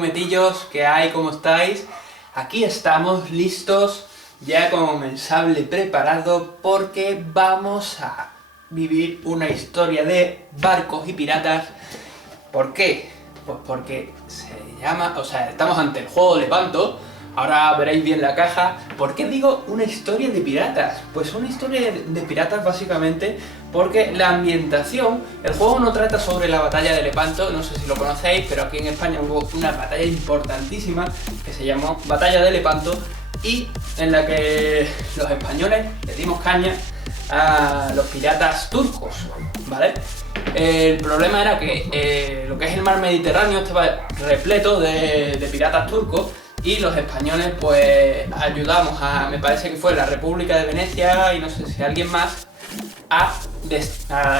grumetillos, ¿qué hay? ¿Cómo estáis? Aquí estamos listos, ya con el sable preparado, porque vamos a vivir una historia de barcos y piratas. ¿Por qué? Pues porque se llama, estamos ante el juego de Lepanto. Ahora veréis bien la caja. ¿Por qué digo una historia de piratas? Pues una historia de piratas básicamente porque la ambientación, el juego no trata sobre la batalla de Lepanto, no sé si lo conocéis, pero aquí en España hubo una batalla importantísima que se llamó Batalla de Lepanto y en la que los españoles le dimos caña a los piratas turcos, ¿vale? El problema era que lo que es el mar Mediterráneo estaba repleto de piratas turcos y los españoles pues ayudamos a, me parece que fue la República de Venecia y no sé si alguien más, a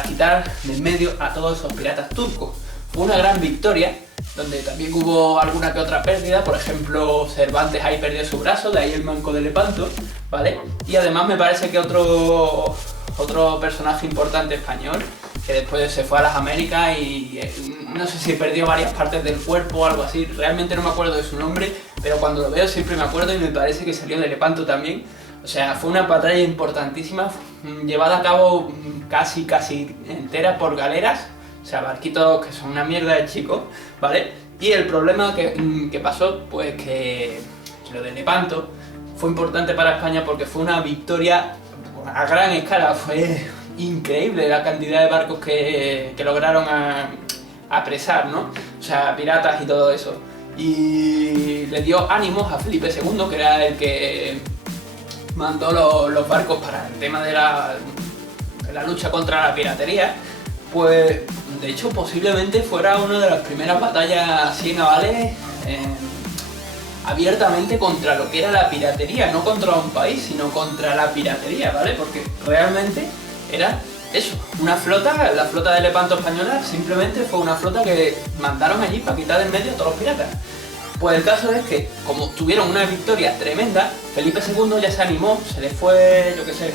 quitar de en medio a todos esos piratas turcos. Fue una gran victoria, donde también hubo alguna que otra pérdida, por ejemplo Cervantes ahí perdió su brazo, de ahí el manco de Lepanto, ¿vale? Y además me parece que otro personaje importante español, que después se fue a las Américas y no sé si perdió varias partes del cuerpo o algo así, realmente no me acuerdo de su nombre, pero cuando lo veo siempre me acuerdo y me parece que salió de Lepanto también. O sea, fue una batalla importantísima, llevada a cabo casi entera por galeras, o sea, barquitos que son una mierda de chicos, ¿vale? Y el problema que pasó, pues que lo de Lepanto fue importante para España porque fue una victoria a gran escala, fue increíble la cantidad de barcos que lograron apresar, ¿no? O sea, piratas y todo eso. Y le dio ánimos a Felipe II, que era el que mandó los barcos para el tema de la lucha contra la piratería. Pues de hecho posiblemente fuera una de las primeras batallas así navales abiertamente contra lo que era la piratería, no contra un país, sino contra la piratería, ¿vale? Porque realmente era eso, una flota, la flota de Lepanto española simplemente fue una flota que mandaron allí para quitar de en medio a todos los piratas. Pues el caso es que, como tuvieron una victoria tremenda, Felipe II ya se animó, se le fue, yo qué sé,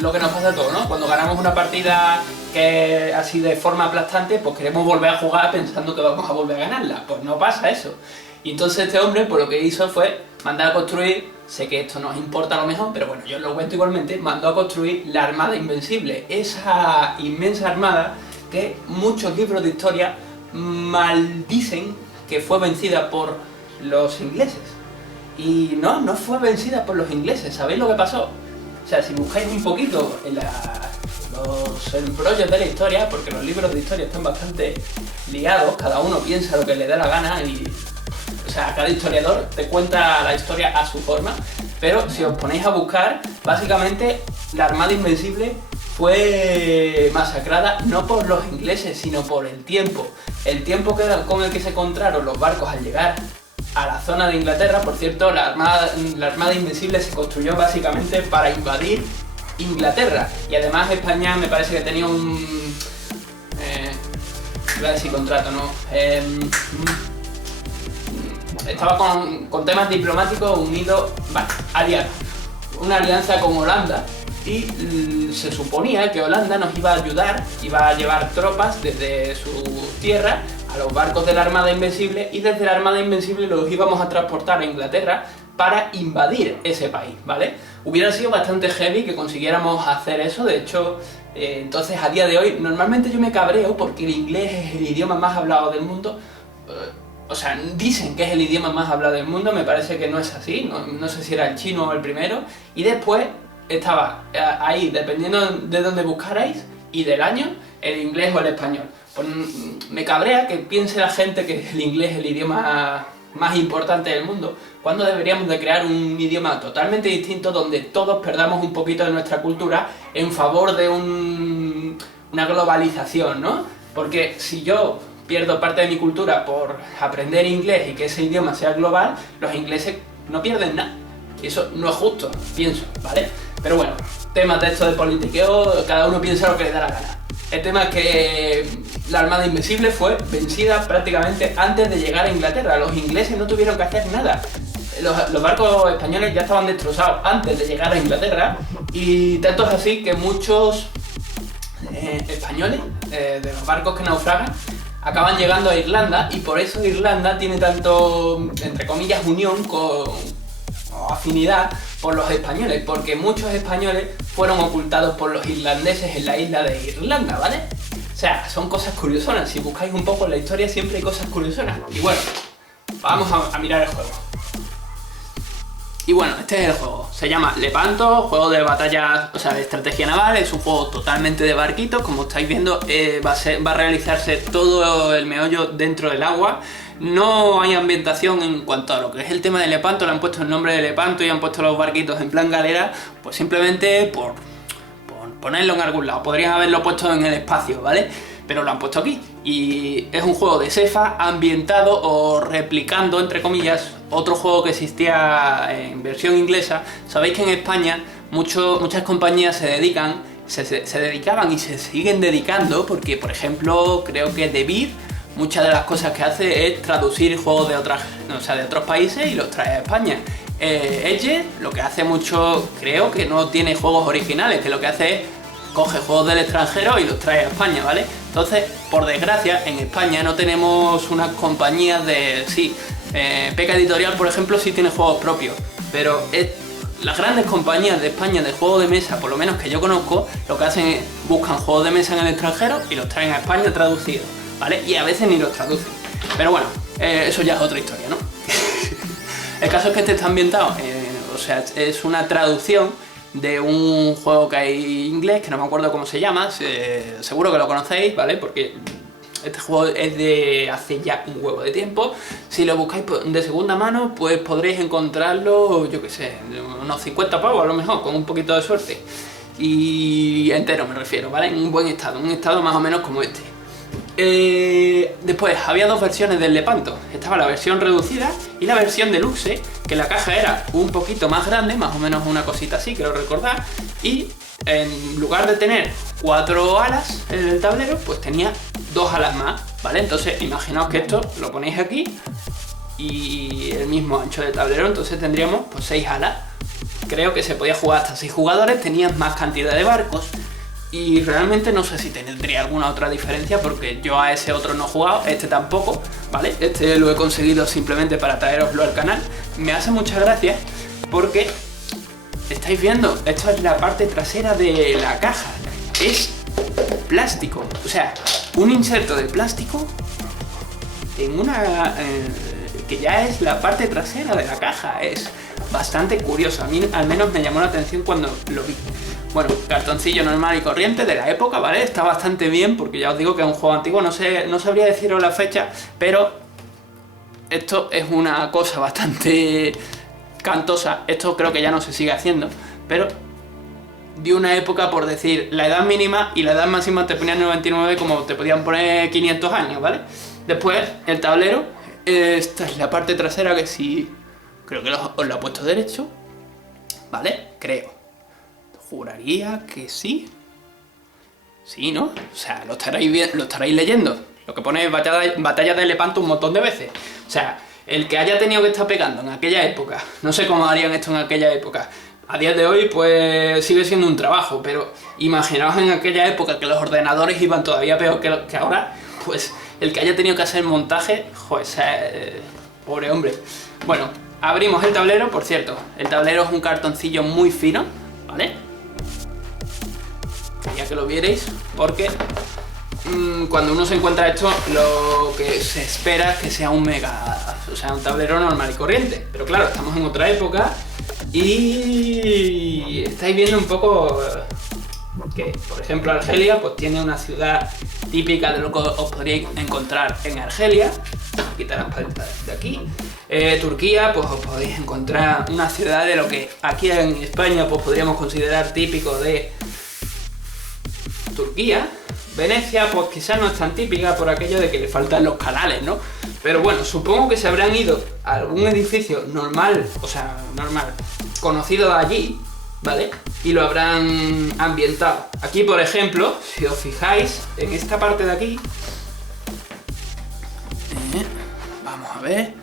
lo que nos pasa a todos, ¿no? Cuando ganamos una partida que así de forma aplastante, pues queremos volver a jugar pensando que vamos a volver a ganarla. Pues no pasa eso. Y entonces este hombre, pues lo que hizo fue mandar a construir, sé que esto nos importa a lo mejor, pero bueno, yo os lo cuento igualmente, mandó a construir la Armada Invencible, esa inmensa armada que muchos libros de historia maldicen que fue vencida por los ingleses. Y no fue vencida por los ingleses, ¿sabéis lo que pasó? O sea, si buscáis un poquito en los embrollos de la historia, porque los libros de historia están bastante liados, cada uno piensa lo que le da la gana y... O sea, cada historiador te cuenta la historia a su forma, pero si os ponéis a buscar, básicamente la Armada Invencible fue masacrada no por los ingleses, sino por el tiempo. El tiempo con el que se encontraron los barcos al llegar a la zona de Inglaterra. Por cierto, la Armada Invencible se construyó básicamente para invadir Inglaterra. Y además España me parece que tenía un... iba a decir contrato, ¿no? Estaba con temas diplomáticos unidos, vale, aliados. Una alianza con Holanda. Y se suponía que Holanda nos iba a ayudar, iba a llevar tropas desde su tierra a los barcos de la Armada Invencible y desde la Armada Invencible los íbamos a transportar a Inglaterra para invadir ese país, ¿vale? Hubiera sido bastante heavy que consiguiéramos hacer eso, de hecho, entonces a día de hoy, normalmente yo me cabreo porque el inglés es el idioma más hablado del mundo, o sea, dicen que es el idioma más hablado del mundo, me parece que no es así, no sé si era el chino o el primero, y después estaba ahí, dependiendo de dónde buscarais y del año, el inglés o el español. Pues me cabrea que piense la gente que el inglés es el idioma más importante del mundo, cuando deberíamos de crear un idioma totalmente distinto donde todos perdamos un poquito de nuestra cultura en favor de una globalización, ¿no? Porque si yo pierdo parte de mi cultura por aprender inglés y que ese idioma sea global, los ingleses no pierden nada. Y eso no es justo, pienso, ¿vale? Pero bueno, temas de esto de politiqueo, cada uno piensa lo que le da la gana. El tema es que la Armada Invencible fue vencida prácticamente antes de llegar a Inglaterra. Los ingleses no tuvieron que hacer nada. Los barcos españoles ya estaban destrozados antes de llegar a Inglaterra y tanto es así que muchos españoles de los barcos que naufragan acaban llegando a Irlanda y por eso Irlanda tiene tanto, entre comillas, unión o afinidad por los españoles, porque muchos españoles fueron ocultados por los irlandeses en la isla de Irlanda, ¿vale? O sea, son cosas curiosonas, si buscáis un poco en la historia siempre hay cosas curiosonas. Y bueno, vamos a mirar el juego. Y bueno, este es el juego, se llama Lepanto, juego de batalla, o sea, de estrategia naval, es un juego totalmente de barquitos, como estáis viendo va a realizarse todo el meollo dentro del agua. No hay ambientación en cuanto a lo que es el tema de Lepanto, le han puesto el nombre de Lepanto y han puesto los barquitos en plan galera, pues simplemente por ponerlo en algún lado, podrían haberlo puesto en el espacio, ¿vale? Pero lo han puesto aquí, y es un juego de cefa ambientado o replicando, entre comillas, otro juego que existía en versión inglesa. Sabéis que en España muchas compañías se dedicaban y se siguen dedicando, porque por ejemplo creo que The Beer, muchas de las cosas que hace es traducir juegos de otros países y los trae a España. Edge lo que hace mucho, creo que no tiene juegos originales, que lo que hace es coge juegos del extranjero y los trae a España, ¿vale? Entonces, por desgracia, en España no tenemos unas compañías de... Sí, Peca Editorial, por ejemplo, sí tiene juegos propios, pero las grandes compañías de España de juegos de mesa, por lo menos que yo conozco, lo que hacen es buscan juegos de mesa en el extranjero y los traen a España traducidos, ¿vale? Y a veces ni los traducen. Pero bueno, eso ya es otra historia, ¿no? El caso es que este está ambientado, o sea, es una traducción de un juego que hay inglés, que no me acuerdo cómo se llama, seguro que lo conocéis, ¿vale? Porque este juego es de hace ya un huevo de tiempo. Si lo buscáis de segunda mano, pues podréis encontrarlo, yo qué sé, unos 50 pavos a lo mejor, con un poquito de suerte. Y entero me refiero, ¿vale? En un buen estado, un estado más o menos como este. Después había dos versiones del Lepanto. Estaba la versión reducida y la versión deluxe, que la caja era un poquito más grande, más o menos una cosita así, creo recordar, y en lugar de tener 4 alas en el tablero, pues tenía 2 alas más, ¿vale? Entonces imaginaos que esto lo ponéis aquí y el mismo ancho de tablero, entonces tendríamos pues 6 alas. Creo que se podía jugar hasta 6 jugadores, tenías más cantidad de barcos. Y realmente no sé si tendría alguna otra diferencia, porque yo a ese otro no he jugado, este tampoco, ¿vale? Este lo he conseguido simplemente para traeroslo al canal. Me hace mucha gracia porque, estáis viendo, esto es la parte trasera de la caja. Es plástico, o sea, un inserto de plástico en una... que ya es la parte trasera de la caja. Es bastante curioso, a mí al menos me llamó la atención cuando lo vi. Bueno, cartoncillo normal y corriente de la época, ¿vale? Está bastante bien, porque ya os digo que es un juego antiguo, no sabría deciros la fecha, pero esto es una cosa bastante cantosa. Esto creo que ya no se sigue haciendo, pero de una época, por decir, la edad mínima y la edad máxima te ponían 99, como te podían poner 500 años, ¿vale? Después, el tablero, esta es la parte trasera, que sí, creo que os lo he puesto derecho, ¿vale? Creo. Juraría que sí. Sí, ¿no? O sea, lo estaréis leyendo. Lo que pone es batalla de Lepanto un montón de veces. O sea, el que haya tenido que estar pegando en aquella época, no sé cómo harían esto en aquella época. A día de hoy, pues sigue siendo un trabajo, pero imaginaos en aquella época que los ordenadores iban todavía peor que ahora, pues el que haya tenido que hacer montaje, joder, pobre hombre. Bueno, abrimos el tablero, por cierto, el tablero es un cartoncillo muy fino, ¿vale? Quería que lo vierais, porque cuando uno se encuentra esto, lo que se espera es que sea un tablero normal y corriente. Pero claro, estamos en otra época y estáis viendo un poco que, por ejemplo, Argelia pues tiene una ciudad típica de lo que os podríais encontrar en Argelia. Voy a quitar las paletas de aquí. Turquía, pues os podéis encontrar una ciudad de lo que aquí en España pues podríamos considerar típico de Turquía. Venecia, pues quizás no es tan típica por aquello de que le faltan los canales, ¿no? Pero bueno, supongo que se habrán ido a algún edificio normal, conocido de allí, ¿vale? Y lo habrán ambientado. Aquí, por ejemplo, si os fijáis, en esta parte de aquí, vamos a ver,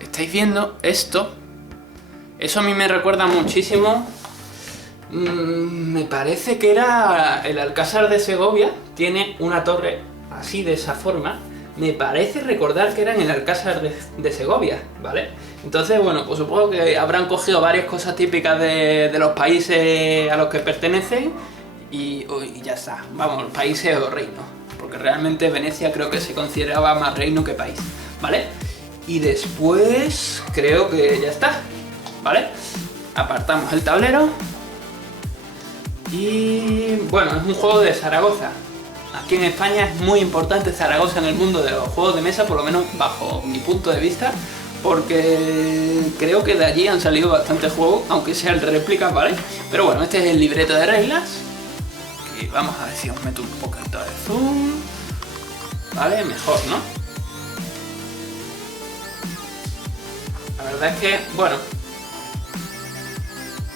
estáis viendo esto. Eso a mí me recuerda muchísimo. Me parece que era el Alcázar de Segovia. Tiene una torre así, de esa forma. me parece recordar que era en el Alcázar de Segovia, ¿vale? Entonces, bueno, pues supongo que habrán cogido varias cosas típicas de los países a los que pertenecen y ya está, vamos, países o reinos, porque realmente Venecia creo que se consideraba más reino que país, ¿vale? Y después creo que ya está, ¿vale? Apartamos el tablero y bueno, es un juego de Zaragoza. Aquí en España es muy importante Zaragoza en el mundo de los juegos de mesa, por lo menos bajo mi punto de vista, porque creo que de allí han salido bastantes juegos, aunque sean réplicas, ¿vale? Pero bueno, este es el libreto de reglas, que vamos a ver si os meto un poquito de zoom, ¿vale? Mejor, ¿no? La verdad es que, bueno,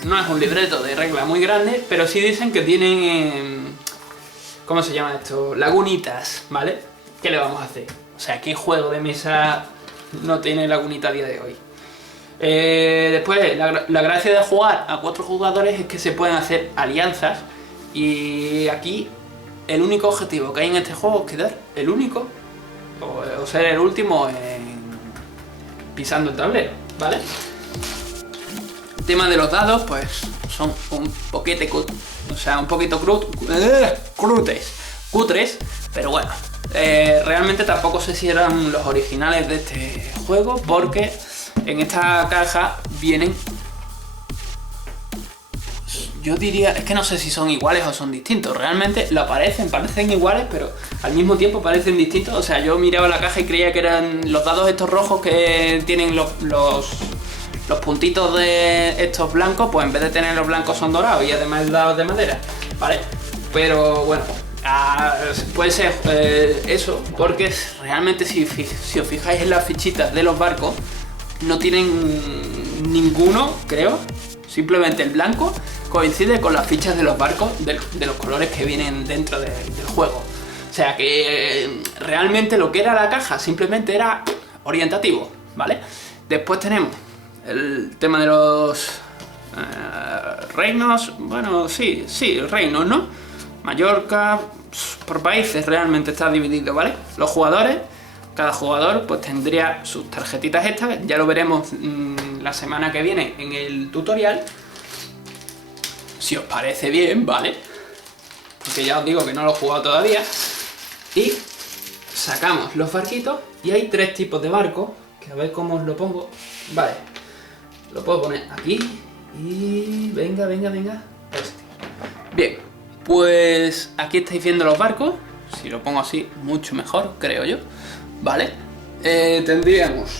no es un libreto de reglas muy grande, pero sí dicen que tienen, ¿cómo se llama esto? Lagunitas, ¿vale? ¿Qué le vamos a hacer? O sea, ¿qué juego de mesa no tiene lagunita a día de hoy? Después, la gracia de jugar a 4 jugadores es que se pueden hacer alianzas, y aquí el único objetivo que hay en este juego es quedar el único o ser el último pisando el tablero, ¿vale? El tema de los dados, pues son un poquito cutres, pero bueno, realmente tampoco sé si eran los originales de este juego, porque en esta caja vienen, yo diría, es que no sé si son iguales o son distintos, realmente parecen iguales, pero al mismo tiempo parecen distintos. O sea, yo miraba la caja y creía que eran los dados estos rojos que tienen los puntitos de estos blancos, pues en vez de tener los blancos son dorados y además dados de madera, ¿vale? Pero bueno, puede ser eso, porque realmente si os fijáis en las fichitas de los barcos, no tienen ninguno, creo, simplemente el blanco coincide con las fichas de los barcos de los colores que vienen dentro del juego. O sea que realmente lo que era la caja simplemente era orientativo, ¿vale? Después tenemos el tema de los reinos, bueno, sí, reinos, ¿no? Mallorca, por países realmente está dividido, ¿vale? Los jugadores, cada jugador pues tendría sus tarjetitas estas, ya lo veremos la semana que viene en el tutorial, si os parece bien, ¿vale? Porque ya os digo que no lo he jugado todavía. Y sacamos los barquitos y hay 3 tipos de barcos, que a ver cómo os lo pongo. Vale, lo puedo poner aquí y venga. Bien, pues aquí estáis viendo los barcos. Si lo pongo así, mucho mejor, creo yo. Vale, tendríamos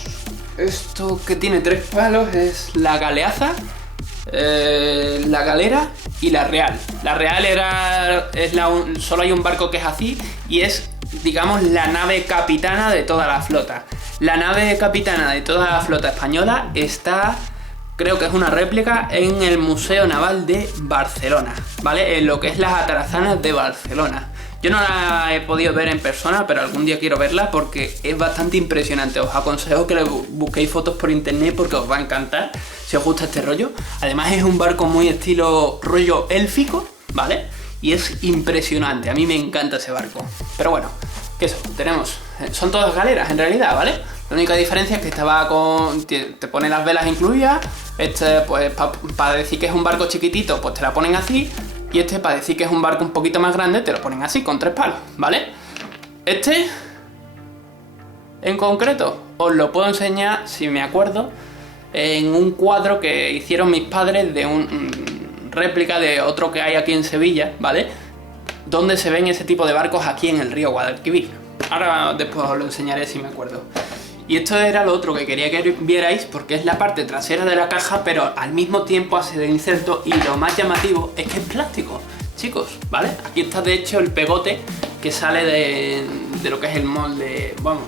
esto que tiene 3 palos, es la galeaza, la galera y la real. La real solo hay un barco que es así y es, digamos, la nave capitana de toda la flota. La nave capitana de toda la flota española está, creo que es una réplica, en el Museo Naval de Barcelona, ¿vale? En lo que es las atarazanas de Barcelona. Yo no la he podido ver en persona, pero algún día quiero verla porque es bastante impresionante. Os aconsejo que le busquéis fotos por internet porque os va a encantar si os gusta este rollo. Además es un barco muy estilo rollo élfico, ¿vale? Y es impresionante, a mí me encanta ese barco. Pero bueno, que eso, tenemos, son todas galeras en realidad, ¿vale? La única diferencia es que estaba te pone las velas incluidas. Este, pues para decir que es un barco chiquitito, pues te la ponen así. Y este, para decir que es un barco un poquito más grande, te lo ponen así, con 3 palos, ¿vale? Este, en concreto, os lo puedo enseñar, si me acuerdo, en un cuadro que hicieron mis padres de un réplica de otro que hay aquí en Sevilla, ¿vale? Donde se ven ese tipo de barcos aquí en el río Guadalquivir. Ahora después os lo enseñaré si me acuerdo. Y esto era lo otro que quería que vierais, porque es la parte trasera de la caja, pero al mismo tiempo hace de inserto, y lo más llamativo es que es plástico, chicos, ¿vale? Aquí está de hecho el pegote que sale de lo que es el molde, vamos,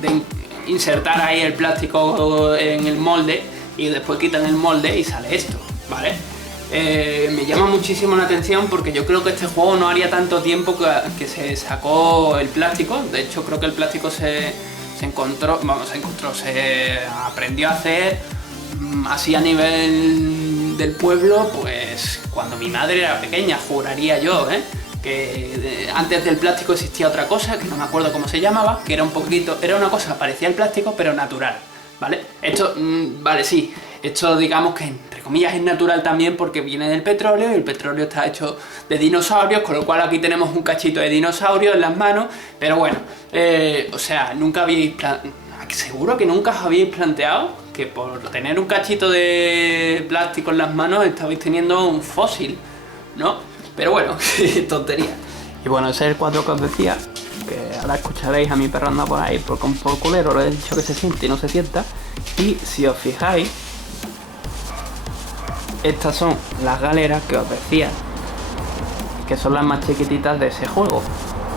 de insertar ahí el plástico en el molde y después quitan el molde y sale esto, ¿vale? Me llama muchísimo la atención porque yo creo que este juego no haría tanto tiempo que se sacó el plástico. De hecho creo que el plástico se aprendió a hacer así a nivel del pueblo, pues cuando mi madre era pequeña, juraría yo, que antes del plástico existía otra cosa, que no me acuerdo cómo se llamaba, que era una cosa parecida al plástico, pero natural, ¿vale? Esto, vale, sí, esto digamos que entre comillas es natural también porque viene del petróleo y el petróleo está hecho de dinosaurios, con lo cual aquí tenemos un cachito de dinosaurio en las manos, pero bueno, o sea, seguro que nunca os habéis planteado que por tener un cachito de plástico en las manos estabais teniendo un fósil, ¿no? Pero bueno, qué tontería. Y bueno, ese es el cuadro que os decía, que ahora escucharéis a mi perro anda por ahí por culero, le he dicho que se siente y no se sienta. Y si os fijáis, estas son las galeras que os decía, que son las más chiquititas de ese juego,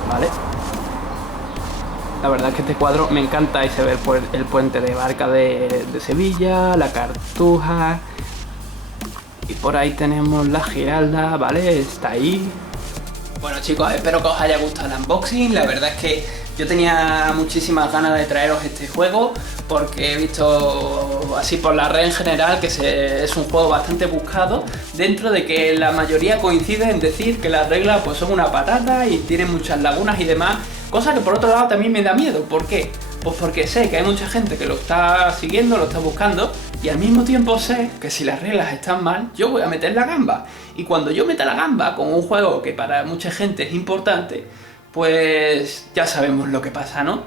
¿vale? La verdad es que este cuadro me encanta y se ve el puente de Barca de Sevilla, la Cartuja, y por ahí tenemos la Giralda, ¿vale? Está ahí. Bueno chicos, espero que os haya gustado el unboxing. La verdad es que yo tenía muchísimas ganas de traeros este juego porque he visto así por la red en general que es un juego bastante buscado, dentro de que la mayoría coincide en decir que las reglas pues son una patata y tienen muchas lagunas y demás, cosa que por otro lado también me da miedo. ¿Por qué? Pues porque sé que hay mucha gente que lo está siguiendo, lo está buscando, y al mismo tiempo sé que si las reglas están mal, yo voy a meter la gamba. Y cuando yo meta la gamba con un juego que para mucha gente es importante, pues ya sabemos lo que pasa, ¿no?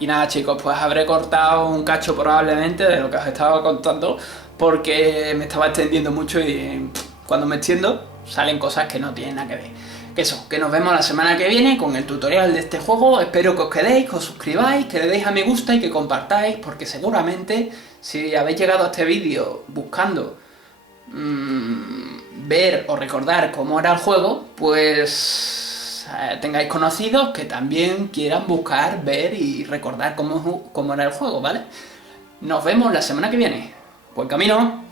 Y nada chicos, pues habré cortado un cacho probablemente de lo que os estaba contando, porque me estaba extendiendo mucho y cuando me extiendo salen cosas que no tienen nada que ver. Que eso, que nos vemos la semana que viene con el tutorial de este juego. Espero que os quedéis, que os suscribáis, que le deis a me gusta y que compartáis, porque seguramente si habéis llegado a este vídeo buscando ver o recordar cómo era el juego, pues tengáis conocidos que también quieran buscar, ver y recordar cómo era el juego, ¿vale? Nos vemos la semana que viene. Buen camino.